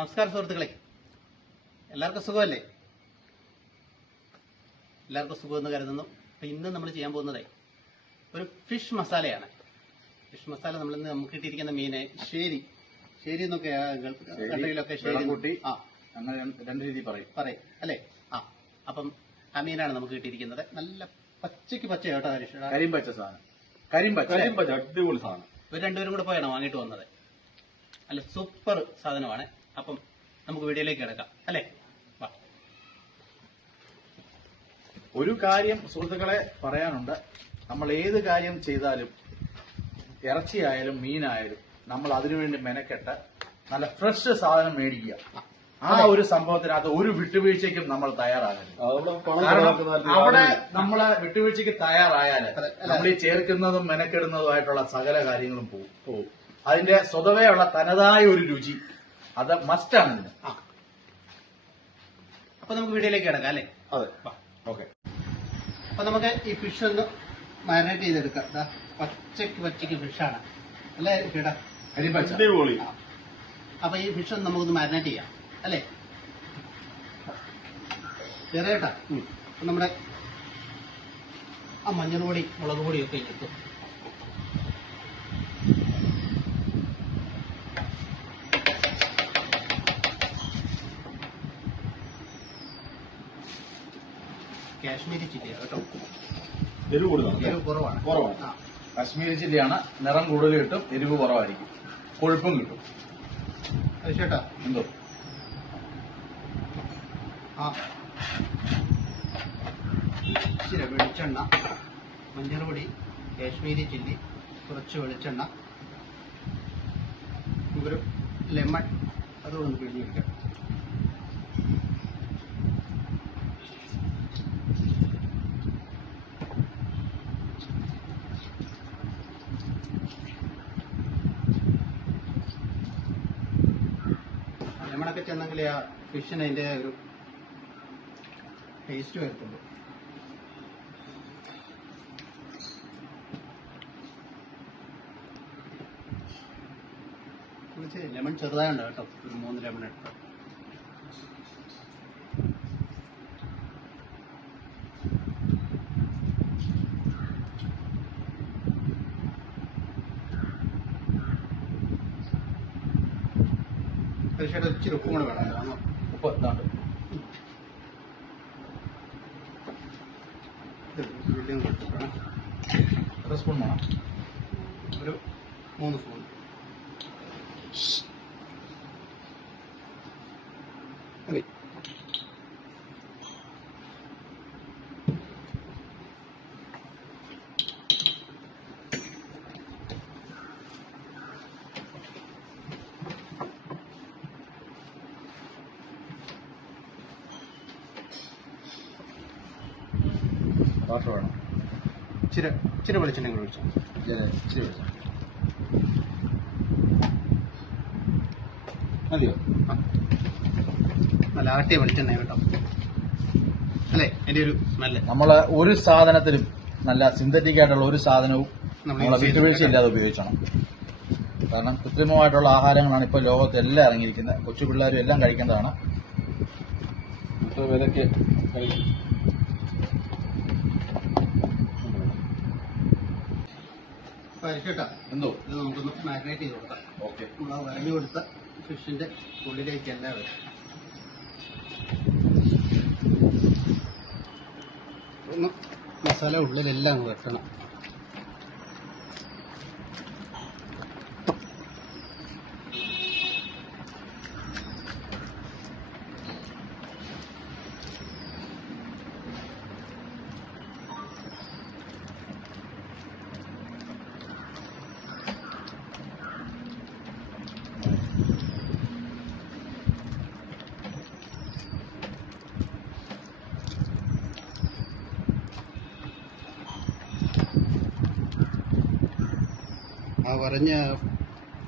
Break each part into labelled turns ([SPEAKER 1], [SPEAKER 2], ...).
[SPEAKER 1] നമസ്കാരം സുഹൃത്തുക്കളെ. എല്ലാവർക്കും സുഖമല്ലേ? എല്ലാവർക്കും സുഖമെന്ന് കരുതുന്നു. അപ്പം ഇന്ന് നമ്മൾ ചെയ്യാൻ പോകുന്നത് ഒരു ഫിഷ് മസാലയാണ് ഫിഷ് മസാല നമ്മൾ ഇന്ന് നമുക്ക് കിട്ടിയിരിക്കുന്ന മീന് ശേരി. ശേരി എന്നൊക്കെ കടയിലൊക്കെ ശേരി
[SPEAKER 2] കൂട്ടി
[SPEAKER 1] ആ.
[SPEAKER 2] അങ്ങനെ രണ്ട് രീതി പറയും.
[SPEAKER 1] പറയും അല്ലേ? ആ അപ്പം ആ മീനാണ് നമുക്ക് കിട്ടിയിരിക്കുന്നത്. നല്ല പച്ചയ്ക്ക് പച്ച കേട്ടോ
[SPEAKER 2] കരിമ്പച്ച സാധനം. കരിമ്പച്ച.
[SPEAKER 3] കരിമ്പച്ച. അടിപൊളി സാധനം.
[SPEAKER 1] ഇവർ രണ്ടുപേരും കൂടെ പോയാണ് വാങ്ങിയിട്ട് വന്നത്. അല്ല സൂപ്പർ സാധനമാണ്. അപ്പം നമുക്ക് വീഡിയോയിലേക്ക് കിടക്കാം. അല്ലേ? വാ.
[SPEAKER 2] ഒരു കാര്യം സുഹൃത്തുക്കളെ പറയാനുണ്ട്. നമ്മൾ ഏത് കാര്യം ചെയ്താലും ഇറച്ചിയായാലും മീനായാലും നമ്മൾ അതിനുവേണ്ടി മെനക്കെട്ട് നല്ല ഫ്രഷ് സാധനം മേടിക്കുക. ആ ഒരു സംഭവത്തിനകത്ത് ഒരു വിട്ടുവീഴ്ചയ്ക്കും നമ്മൾ തയ്യാറാകരുത്.
[SPEAKER 3] അവിടെ
[SPEAKER 2] നമ്മളെ വിട്ടുവീഴ്ചയ്ക്ക്
[SPEAKER 1] തയ്യാറായാൽ
[SPEAKER 2] നമ്മൾ ഈ ചേർക്കുന്നതും മെനക്കെടുന്നതുമായിട്ടുള്ള സകല കാര്യങ്ങളും പോകും. പോകും. അതിന്റെ സ്വതവേയുള്ള തനതായ ഒരു രുചി. അത് മസ്റ്റാണ് ഇതിന്
[SPEAKER 1] അപ്പൊ നമുക്ക് വീഡിയോയിലേക്ക് കിടക്കാം അല്ലേ?
[SPEAKER 3] അതെ.
[SPEAKER 2] ഓക്കെ.
[SPEAKER 1] അപ്പൊ നമുക്ക് ഈ ഫിഷ് ഒന്ന് മാരിനേറ്റ് ചെയ്തെടുക്കാം. ദാ പച്ചക്ക് പച്ചക്ക് ഫിഷാണ് അല്ലേ ചേട്ടാ?
[SPEAKER 3] അടിപൊളി.
[SPEAKER 1] അപ്പൊ ഈ ഫിഷ് ഒന്ന് നമുക്കൊന്ന് മാരിനേറ്റ് ചെയ്യാം അല്ലേ? ചെറിയേട്ടാ നമ്മുടെ ആ മഞ്ഞൾ പൊടി മുളക് പൊടിയൊക്കെ ഇട്ടു കാശ്മീരി ചില്ലി കേട്ടോ.
[SPEAKER 3] എരിവ് കൂടുതലാണ്?
[SPEAKER 1] എരിവ് കുറവാണ്.
[SPEAKER 2] കുറവാണ്.
[SPEAKER 1] ആ.
[SPEAKER 2] കാശ്മീരി ജില്ലയാണ് നിറം കൂടുതൽ കിട്ടും എരിവ് കുറവായിരിക്കും. കൊഴുപ്പും കിട്ടും.
[SPEAKER 1] അത് ചേട്ടാ.
[SPEAKER 2] എന്തോ?
[SPEAKER 1] ആ. ഇച്ചിരി വെളിച്ചെണ്ണ മഞ്ഞൾപൊടി കാശ്മീരി ചില്ലി കുറച്ച് വെളിച്ചെണ്ണ ഒരു ലെമൺ അതുകൂടെ ഒന്ന് ചെന്നെങ്കിൽ ആ ഫിഷിന് അതിന്റെ ഒരു ടേസ്റ്റ് വരത്തുള്ളൂ ലെമൺ ചെറുതായുണ്ട് കേട്ടോ. ഒരു മൂന്ന് ലെമൺ എടുത്തു തീർച്ചയായിട്ടും ഇച്ചിരി ഉപ്പും കൂടെ വേണം. കാരണം
[SPEAKER 2] ഉപ്പ് ഇതാണ്ട്.
[SPEAKER 1] ഇത് വീട്ടിൽ നിന്ന് കൊടുത്തിട്ടാണ്
[SPEAKER 2] എത്ര സ്പൂൺ വേണം
[SPEAKER 1] ഒരു മൂന്ന് സ്പൂൺ മതി
[SPEAKER 2] വാട്ടർ വേണം
[SPEAKER 1] ഇച്ചിരി ഇച്ചിരി വെളിച്ചെണ്ണ കൂടി ഒഴിച്ചു.
[SPEAKER 2] ഇച്ചിരി വെളിച്ചെണ്ണ. മതിയോ?
[SPEAKER 1] ആ. നല്ല ആട്ടിയ വെളിച്ചെണ്ണ കേട്ടോ. അല്ലേ? എന്റെ ഒരു സ്മെല്ല്
[SPEAKER 2] നമ്മൾ ഒരു സാധനത്തിലും നല്ല സിന്തറ്റിക് ആയിട്ടുള്ള ഒരു സാധനവും
[SPEAKER 1] നമ്മൾ
[SPEAKER 2] വിട്ടുവീഴ്ച ഇല്ലാതെ ഉപയോഗിക്കണം കാരണം കൃത്രിമമായിട്ടുള്ള ആഹാരങ്ങളാണ് ഇപ്പോൾ ലോകത്ത് എല്ലാം ഇറങ്ങിയിരിക്കുന്നത്. കൊച്ചു പിള്ളേരും എല്ലാം കഴിക്കേണ്ടതാണ്.
[SPEAKER 3] വിലക്ക് കഴിക്കും
[SPEAKER 1] പരിശോട്ടാ
[SPEAKER 2] എന്തോ?
[SPEAKER 1] ഇത് നമുക്കൊന്ന് മാഗ്നേറ്റ് ചെയ്ത് കൊടുക്കാം.
[SPEAKER 2] ഓക്കെ
[SPEAKER 1] നമ്മൾ ആ വരഞ്ഞു കൊടുത്ത ഫിഷിന്റെ ഉള്ളിലേക്ക് എല്ലാം വരും ഒന്ന് മസാല ഉള്ളിലെല്ലാം അങ്ങ് വരഞ്ഞ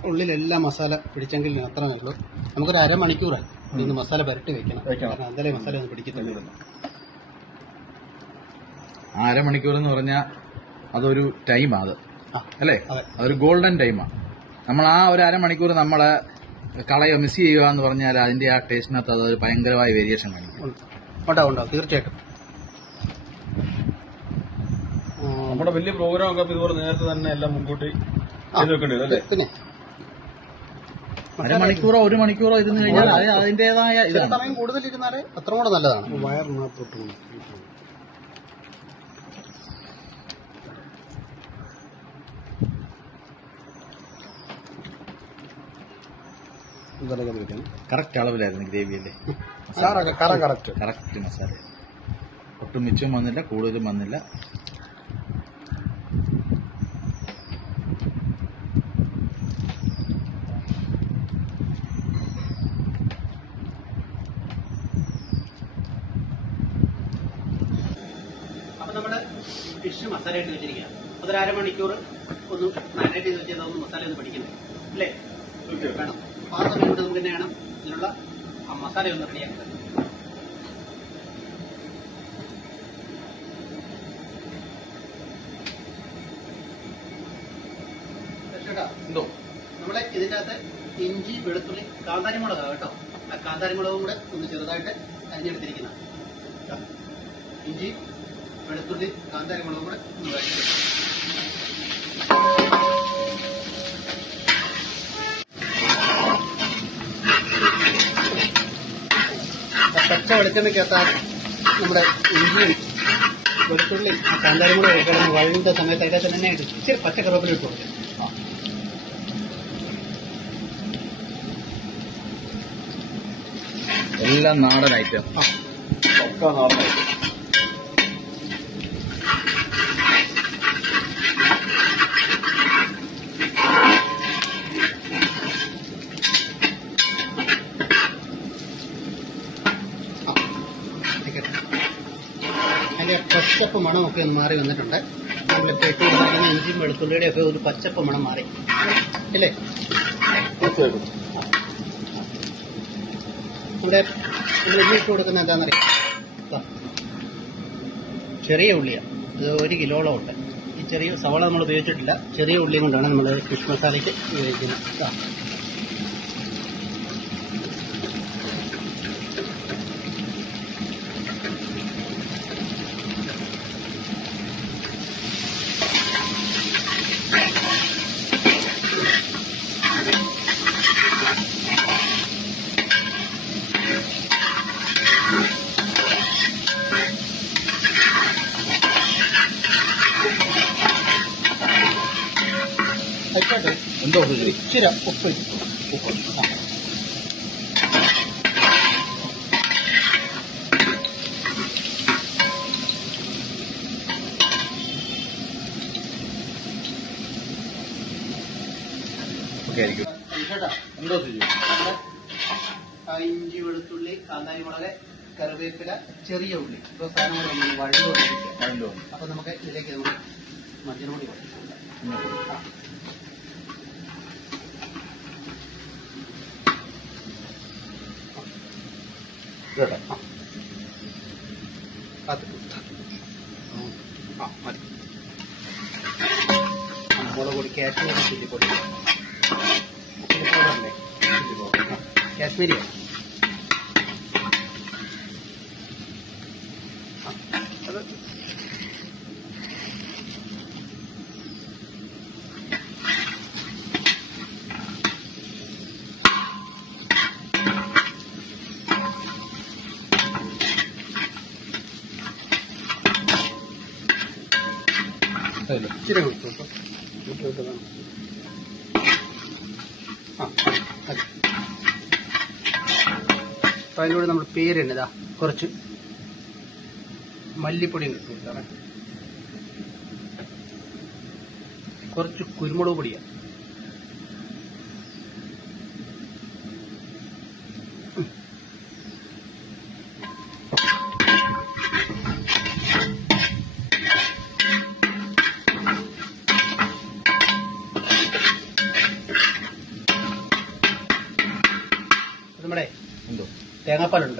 [SPEAKER 1] ഉള്ളിലെല്ലാം മസാല പിടിച്ചെങ്കിൽ അത്ര ഉള്ളൂ. നമുക്കൊരു അരമണിക്കൂറായി ഇന്ന് മസാല പുരട്ടി വെക്കണം. കാരണം എന്തായാലും മസാല ഒന്ന് പിടിക്കത്തുള്ളൂ
[SPEAKER 2] ആ അരമണിക്കൂർ എന്ന് പറഞ്ഞാൽ അതൊരു ടൈമാണ് അത്.
[SPEAKER 1] ആ
[SPEAKER 2] അല്ലേ? അതൊരു ഗോൾഡൻ ടൈമാണ് നമ്മൾ ആ ഒരു അരമണിക്കൂർ നമ്മൾ കളയോ മിസ് ചെയ്യുക എന്ന് പറഞ്ഞാൽ അതിന്റെ ആ ടേസ്റ്റിനകത്ത് അതൊരു ഭയങ്കരമായ വേരിയേഷൻ കാണിക്കും.
[SPEAKER 1] ഉണ്ടാവും ഉണ്ടാവും. തീർച്ചയായിട്ടും.
[SPEAKER 3] നമ്മുടെ വലിയ പ്രോഗ്രാം ഒക്കെ ഇതുപോലെ നേരത്തെ തന്നെ എല്ലാം മുൻകൂട്ടി
[SPEAKER 1] പിന്നെ.
[SPEAKER 2] അരമണിക്കൂറോ ഒരു മണിക്കൂറോ ഇരുന്ന് കഴിഞ്ഞാൽ അത് അതിന്റേതായ ഇതാണ്.
[SPEAKER 1] സമയം കൂടുതൽ ഇരുന്നാലേ അത്ര കൂടെ നല്ലതാണ്.
[SPEAKER 4] വയറിനകത്തോട്ട്
[SPEAKER 2] കറക്റ്റ് അളവിലായിരുന്നു ഗ്രേവി അല്ലേ
[SPEAKER 4] കറക്റ്റ്
[SPEAKER 2] കറക്റ്റ് മസാല ഒട്ടും മിച്ചം വന്നില്ല കൂടുതലും വന്നില്ല
[SPEAKER 1] അപ്പൊ നമ്മുടെ ഫിഷ് മസാല ഇട്ട് മണിക്കൂർ അരമണിക്കൂർ ഒന്ന് മാരിനേറ്റ് ചെയ്ത് വെച്ചാൽ ഒന്ന് മസാല ഒന്ന് പഠിക്കണം. അല്ലേ? വേണം. അപ്പൊ ആ സമയം കൊണ്ട് നമുക്ക് തന്നെ വേണം? ഇതിനുള്ള ആ മസാല ഒന്ന് റെഡിയാക്കുന്നത്
[SPEAKER 2] എന്തോ?
[SPEAKER 1] നമ്മളെ ഇതിന്റെ അകത്ത് ഇഞ്ചി വെളുത്തുള്ളി കാന്താരി മുളകാണ് കേട്ടോ. ആ കാന്താരി മുളകും കൂടെ ഒന്ന് ചെറുതായിട്ട് അരിഞ്ഞെടുത്തിരിക്കുന്ന. ഇഞ്ചി വെളുത്തുള്ളി കാന്താരിമുളകും കൂടെ ഒന്ന് പച്ച വെളിച്ചെണ്ണയ്ക്കകത്ത് കേട്ടാൽ നമ്മുടെ ഇഞ്ചിയും വെളുത്തുള്ളി ആ കൂടെ കിടന്ന് വഴങ്ങുന്ന സമയത്ത് അതിനകത്ത് തന്നെ ഇച്ചിരി പച്ചക്കറിവേപ്പില ഇട്ട് കൊടുക്കും
[SPEAKER 2] എല്ലാം നാടൻ ഐറ്റം
[SPEAKER 3] ഒക്കെ നാടൻ
[SPEAKER 1] നിൽക്കട്ടെ. അതിന്റെ പച്ചപ്പ് മണമൊക്കെ ഒന്ന് മാറി വന്നിട്ടുണ്ട്. നമ്മളിപ്പോ ഇട്ട് കൊടുത്തിരിക്കുന്ന ഇഞ്ചിയും വെളുത്തുള്ളിയുടെ ഒക്കെ ഒരു പച്ചപ്പ് മണം മാറി.
[SPEAKER 3] അല്ലേ?
[SPEAKER 1] ഇവിടെ നമ്മൾ ഇന്ന് ഇട്ട് കൊടുക്കുന്ന എന്താണെന്നറിയാം. ചെറിയ ഉള്ളിയാണ് ഇത് ഒരു കിലോളം ഉണ്ട്. ഈ ചെറിയ സവാള നമ്മൾ ഉപയോഗിച്ചിട്ടില്ല. ചെറിയ ഉള്ളിയും കൊണ്ടാണ് നമ്മൾ ഫിഷ് മസാലയ്ക്ക് ഉപയോഗിക്കുന്നത് ദാ. ആയിക്കോട്ടെ
[SPEAKER 2] എന്തോ സുശ്രീ
[SPEAKER 1] ഇച്ചിരി ഉപ്പ് ഇട്ടു. ഉപ്പ് ആ.
[SPEAKER 2] ഒക്കെ ആയിരിക്കും എന്തോ സുശ്രീ
[SPEAKER 1] നമ്മുടെ ആ ഇഞ്ചി വെളുത്തുള്ളി കാന്താരി മുളക് കറിവേപ്പില ചെറിയ ഉള്ളി. ഇപ്പൊ സാധനങ്ങൾ നമ്മൾ
[SPEAKER 2] വഴുതോ
[SPEAKER 1] അപ്പൊ നമുക്ക് ഇതിലേക്ക് നമുക്ക് മഞ്ഞൾ പൊടി കൊടുക്കാം. ആ. അത് ആ മതി മുളക് പൊടി കാശ്മീരി ചില്ലി പൊടി ചില്ലി പൗഡറല്ലേ ചില്ലി പൗഡർ ആ, കാശ്മീരി അത്
[SPEAKER 2] അതിൽ.
[SPEAKER 1] ഇച്ചിരി കൊടുത്തു കേട്ടോ ഇട്ട് ഇട്ട് വേണം. ആ മതി. അപ്പൊ അതിലൂടെ നമ്മൾ പേരുണ്ട് ഇതാ കുറച്ച് മല്ലിപ്പൊടി കിട്ടും കുറച്ച് കുരുമുളക് പൊടിയാണ്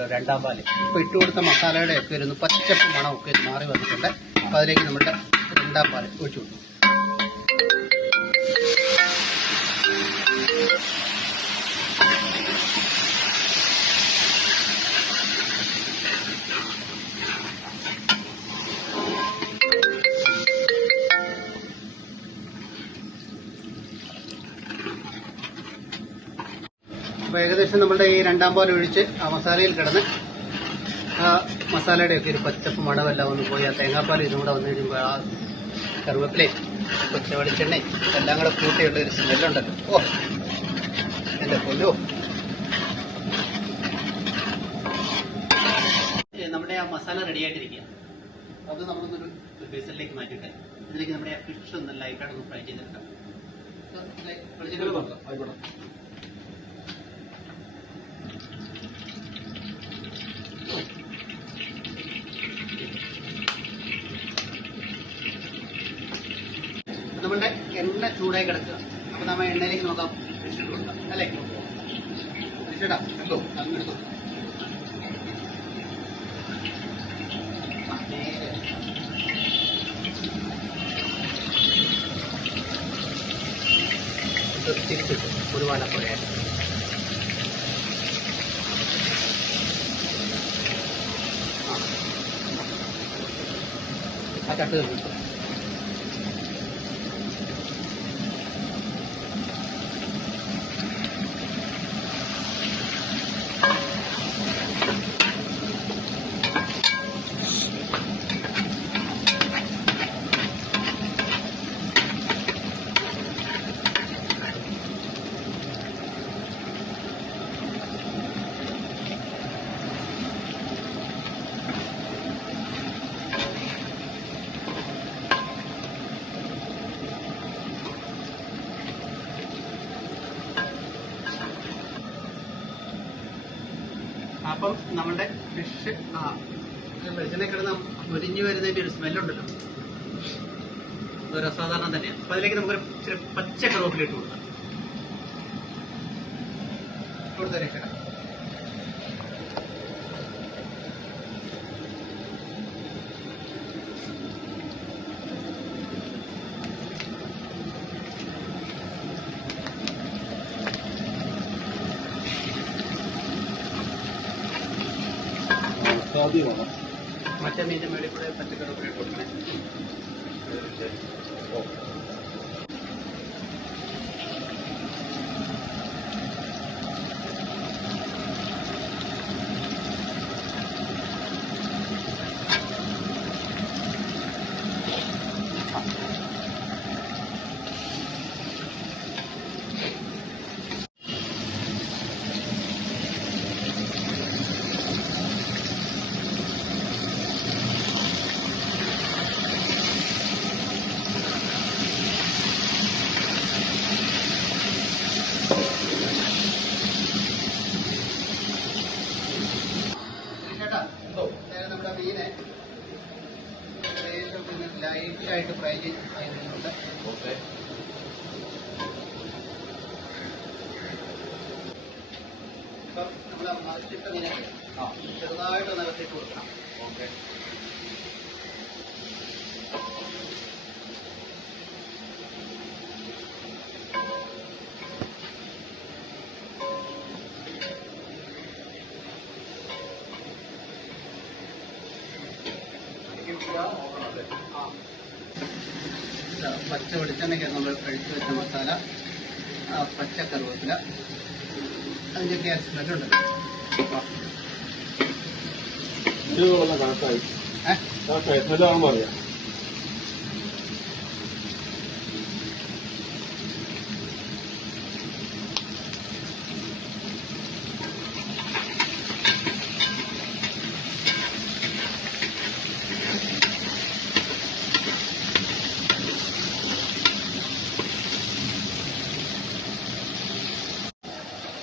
[SPEAKER 1] തേങ്ങാപ്പാലുണ്ട് രണ്ടാം പാൽ. ഇപ്പൊ ഇട്ട് കൊടുത്ത മസാലയുടെ ഒക്കെ ഒരു പച്ചപ്പ് മണമൊക്കെ മാറി വന്നിട്ടുണ്ട്. അപ്പൊ അതിലേക്ക് നമ്മുടെ രണ്ടാം പാൽ ഒഴിച്ചു കൊടുക്കും. അതിനുശേഷം നമ്മുടെ ഈ രണ്ടാം പാൽ ഒഴിച്ച് ആ മസാലയിൽ കിടന്ന് ആ മസാലയുടെ ഒക്കെ ഒരു പച്ചപ്പ് മടവെല്ലാം ഒന്ന് പോയി ആ തേങ്ങാപ്പാൽ ഇതും കൂടെ വന്നു കഴിയുമ്പോൾ ആ കറുവപ്പിലെ പച്ച വെളിച്ചെണ്ണയും എല്ലാം കൂടെ കൂട്ടിയുള്ള ഒരു സ്മെല്ലുണ്ടല്ലോ. ഓ എന്റെ കൊല്ലോ നമ്മുടെ ആ മസാല റെഡി ആയിട്ടിരിക്കുക അത് നമ്മളൊന്നൊരു ബേസിലേക്ക് മാറ്റിയിട്ട് ഇതിലേക്ക് നമ്മുടെ ആ ഫിഷ് ഒന്ന് ലൈറ്റായിട്ടൊന്ന് ഫ്രൈ ചെയ്തെടുക്കാം. വെളിച്ചെണ്ണ.
[SPEAKER 2] ആയിക്കോട്ടെ
[SPEAKER 1] നമ്മുടെ എണ്ണ ചൂടായി കിടക്കുക അപ്പൊ നമ്മ എണ്ണയിലേക്ക് നോക്കാം ഫിഷ് ഇട്ട് കൊടുക്കാം അല്ലേ ഫിഷ് ഇടാം എടുത്തോ അങ്ങ് എടുത്തോ ആ, നേരെ. ഇത് തിരിച്ചിട്ടു ഒരു വല അപ്പം നമ്മുടെ ഫിഷ് ആ വെളിച്ചെണ്ണ കിടന്ന് മുരിഞ്ഞു വരുന്നതിന്റെ ഒരു സ്മെല്ലുണ്ടല്ലോ അതൊരു അസാധാരണം തന്നെയാണ്. അപ്പൊ അതിലേക്ക് നമുക്കൊരു ഇച്ചിരി പച്ച കറുവപ്പില ഇട്ട് കൊടുക്കാം. കൊടുത്തരേ ചേട്ടാ
[SPEAKER 3] സാധ്യമാണ്
[SPEAKER 1] മറ്റേ മീന്റെ മേളിൽ കൂടെ പച്ച ഇപ്പം നമ്മുടെ മറിച്ചിട്ട ഇങ്ങനെ
[SPEAKER 2] ആ
[SPEAKER 1] ചെറുതായിട്ട് നിരത്തി കൊടുക്കണം.
[SPEAKER 2] ഓക്കെ.
[SPEAKER 3] കണക്കായി. കണക്കായി. സ്മെല്ലാണെന്ന് പറയാം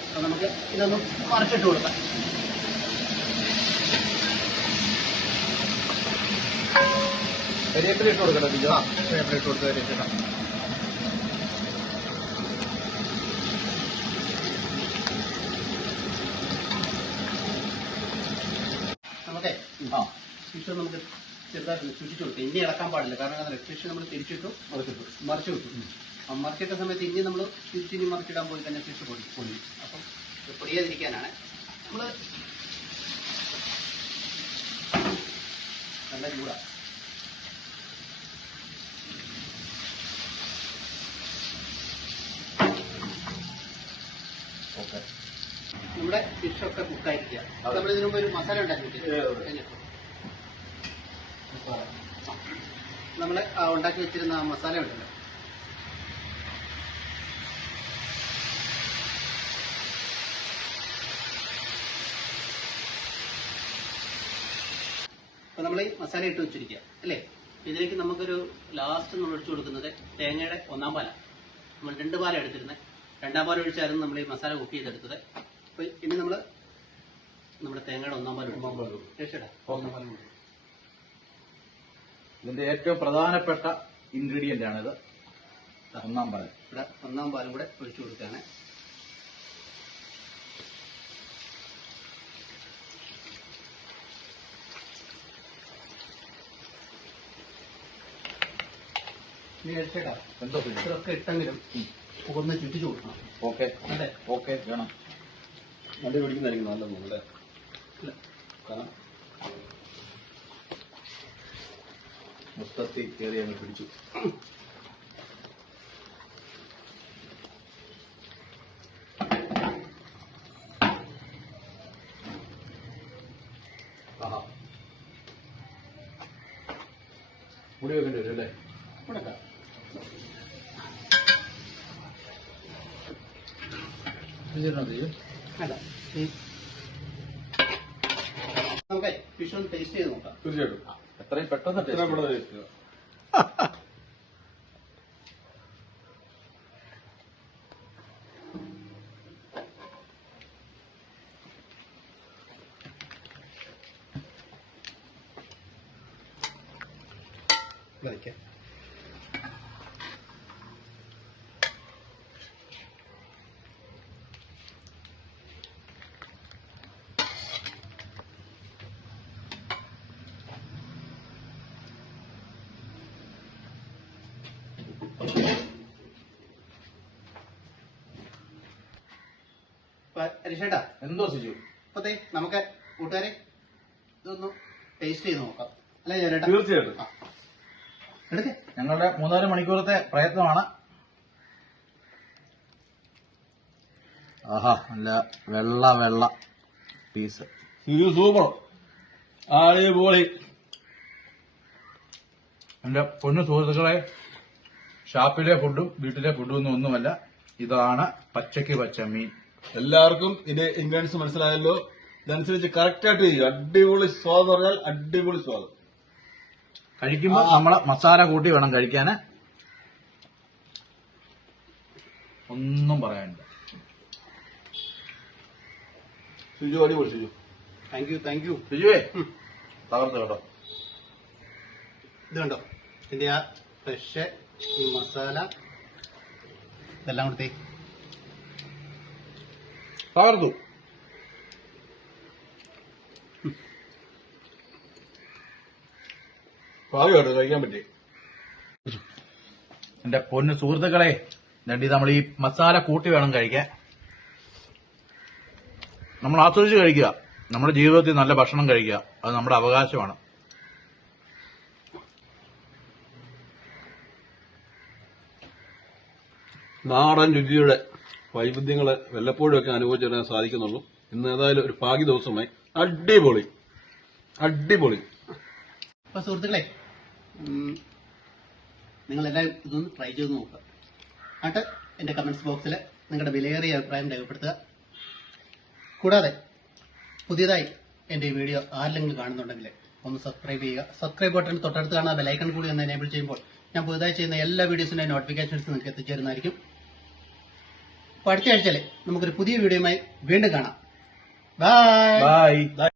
[SPEAKER 1] അപ്പൊ നമുക്ക് ഇതൊന്ന് മറിച്ചിട്ട് കൊടുക്കാം
[SPEAKER 2] കരിയേപ്പില ഇട്ട് കൊടുക്കണം
[SPEAKER 1] ഇട്ട് കൊടുത്ത് കരിയിച്ചിടാം നമുക്കേ
[SPEAKER 2] ആ
[SPEAKER 1] ഫിഷ് നമുക്ക് ചെറുതായിട്ട് ചുറ്റിച്ചു കൊടുത്തു ഇനി ഇളക്കാൻ പാടില്ല. കാരണം അങ്ങനെ ഫിഷ് നമ്മൾ തിരിച്ചിട്ടു
[SPEAKER 2] മറിച്ചിട്ടു
[SPEAKER 1] മറിച്ചു വിട്ടു. മറിച്ചിട്ട സമയത്ത് ഇനി നമ്മൾ തിരിച്ചിനി മറിച്ചിടാൻ പോയി തന്നെ ഫിഷ് പൊടി പൊടി. അപ്പം പൊടിയാതിരിക്കാനാണ്. നമ്മൾ നല്ല ചൂടാ.
[SPEAKER 2] ഓക്കെ
[SPEAKER 1] നമ്മൾ ഒക്കെ കുക്കായിരിക്കുക. നമ്മൾ ഇതിനു മുമ്പ് ഒരു മസാല ഉണ്ടാക്കി നമ്മൾ നമ്മൾ ഉണ്ടാക്കി വെച്ചിരുന്ന ആ മസാല ഉണ്ടല്ലോ. അപ്പൊ നമ്മൾ ഈ മസാല ഇട്ട് വെച്ചിരിക്കുക അല്ലേ? ഇതിലേക്ക് നമുക്കൊരു ലാസ്റ്റ് നമ്മൾ ഒഴിച്ചു കൊടുക്കുന്നത് തേങ്ങയുടെ ഒന്നാം പാല. നമ്മൾ രണ്ട് പാല എടുത്തിരുന്നത് രണ്ടാം പാല ഒഴിച്ചായിരുന്നു നമ്മൾ ഈ മസാല കുക്ക് ചെയ്തെടുത്തത്. അപ്പൊ ഇനി നമ്മൾ നമ്മുടെ തേങ്ങയുടെ ഒന്നാം പാലും
[SPEAKER 3] ഒന്നാം പാലും
[SPEAKER 1] ഒന്നാം പാൽ
[SPEAKER 2] ഇതിന്റെ ഏറ്റവും പ്രധാനപ്പെട്ട ഇൻഗ്രീഡിയന്റ് ആണിത്. ഒന്നാം പാൽ
[SPEAKER 1] ഇവിടെ ഒന്നാം പാലും കൂടെ ഒഴിച്ചു കൊടുക്കുകയാണ്. കഴിച്ചേട്ടാ
[SPEAKER 2] എന്തോ
[SPEAKER 1] ഇത്രയൊക്കെ ഇട്ടെങ്കിലും ഒന്ന് ചുറ്റിച്ചു കൊടുക്കണം.
[SPEAKER 2] ഓക്കെ.
[SPEAKER 1] അല്ലേ
[SPEAKER 2] ഓക്കെ. വേണം.
[SPEAKER 3] വണ്ടി പിടിക്കുന്നതായിരിക്കും നല്ല തോന്നുന്നു,
[SPEAKER 1] അല്ലേ?
[SPEAKER 3] കാരണം
[SPEAKER 2] മൊത്തത്തിൽ കയറി അങ്ങ് പിടിച്ചു. മുടി വെക്കേണ്ടി വരും അല്ലേ?
[SPEAKER 1] ചേട്ടനോ അല്ല ഈ നമുക്ക് ഫിഷ് ഒന്ന് ടേസ്റ്റ് ചെയ്ത് നോക്കാം.
[SPEAKER 3] തീർച്ചയായിട്ടും.
[SPEAKER 2] എത്രയും പെട്ടെന്ന്
[SPEAKER 3] എത്ര
[SPEAKER 1] അരിഷേട്ടാ
[SPEAKER 2] എന്തോ സുജു?
[SPEAKER 1] അപ്പത്തേ നമുക്ക് കൂട്ടുകാരെ ഇതൊന്ന് ടേസ്റ്റ് ചെയ്ത് നോക്കാം. അല്ലേ ചേട്ടാ
[SPEAKER 3] തീർച്ചയായിട്ടും.
[SPEAKER 1] എടുക്കേ.
[SPEAKER 2] ഞങ്ങളുടെ മൂന്നാൽ മണിക്കൂറത്തെ പ്രയത്നമാണ്. ആഹാ നല്ല വെള്ള വെള്ള പീസ്.
[SPEAKER 3] ഇത് സൂപ്പർ. അടിപൊളി.
[SPEAKER 2] എന്റെ പൊന്നു സുഹൃത്തുക്കളെ ഷാപ്പിലെ ഫുഡും വീട്ടിലെ ഫുഡും ഒന്നും ഒന്നുമല്ല. ഇതാണ് പച്ചയ്ക്ക് പച്ച മീൻ.
[SPEAKER 3] എല്ലാവർക്കും ഇത് ഇൻഗ്രീഡിയൻസ് മനസ്സിലായല്ലോ. ഇതനുസരിച്ച് കറക്റ്റ് ആയിട്ട് ചെയ്യും അടിപൊളി സ്വാദ് എന്ന് പറഞ്ഞാൽ അടിപൊളി സ്വാദ്.
[SPEAKER 2] കഴിക്കുമ്പോൾ നമ്മൾ മസാല കൂട്ടി വേണം കഴിക്കാന്. ഒന്നും പറയാനില്ല.
[SPEAKER 3] സുജു അടിപൊളി Suju.
[SPEAKER 1] Thank you thank you
[SPEAKER 2] സുജുവേ തകർത്ത് കേട്ടോ.
[SPEAKER 1] ഇത് കണ്ടോ? ഇതിന്റെ ആ ഫ്രഷ് മസാല. ഇതെല്ലാം കൊടുത്തേ
[SPEAKER 2] തകർത്തു
[SPEAKER 3] ഭാഗ്യമായിട്ട് കഴിക്കാൻ പറ്റി.
[SPEAKER 2] എന്റെ പൊന്നു സുഹൃത്തുക്കളെ രണ്ടി നമ്മൾ ഈ മസാല കൂട്ടി വേണം കഴിക്കാൻ. നമ്മൾ ആസ്വദിച്ച് കഴിക്കുക. നമ്മുടെ ജീവിതത്തിൽ നല്ല ഭക്ഷണം കഴിക്കുക. അത് നമ്മുടെ അവകാശമാണ്.
[SPEAKER 3] നാടൻ രുചിയുടെ വൈവിധ്യങ്ങളെ വല്ലപ്പോഴും ഒക്കെ വരാൻ സാധിക്കുന്നുള്ളൂ. ഇന്ന് ഏതായാലും ഒരു ഭാഗ്യ ദിവസമായി. അടിപൊളി. അടിപൊളി.
[SPEAKER 1] അപ്പൊ സുഹൃത്തുക്കളെ നിങ്ങളെല്ലാം ഇതൊന്ന് ട്രൈ ചെയ്ത് നോക്കുക. എന്നിട്ട് എന്റെ കമന്റ്സ് ബോക്സിൽ നിങ്ങളുടെ വിലയേറിയ അഭിപ്രായം രേഖപ്പെടുത്തുക. കൂടാതെ പുതിയതായി എന്റെ ഈ വീഡിയോ ആരെങ്കിലും കാണുന്നുണ്ടെങ്കിൽ ഒന്ന് സബ്സ്ക്രൈബ് ചെയ്യുക. സബ്സ്ക്രൈബ് ബട്ടൺ തൊട്ടടുത്ത് കാണുന്ന ബെലൈക്കൺ കൂടി ഒന്ന് എനേബിൾ ചെയ്യുമ്പോൾ ഞാൻ പുതുതായി ചെയ്യുന്ന എല്ലാ വീഡിയോസിന്റെ നോട്ടിഫിക്കേഷൻസ് നിങ്ങൾക്ക് എത്തിച്ചേരുന്നതായിരിക്കും. അപ്പോൾ അടുത്ത ആഴ്ചയിൽ നമുക്കൊരു പുതിയ വീഡിയോയുമായി വീണ്ടും കാണാം. Bye
[SPEAKER 2] bye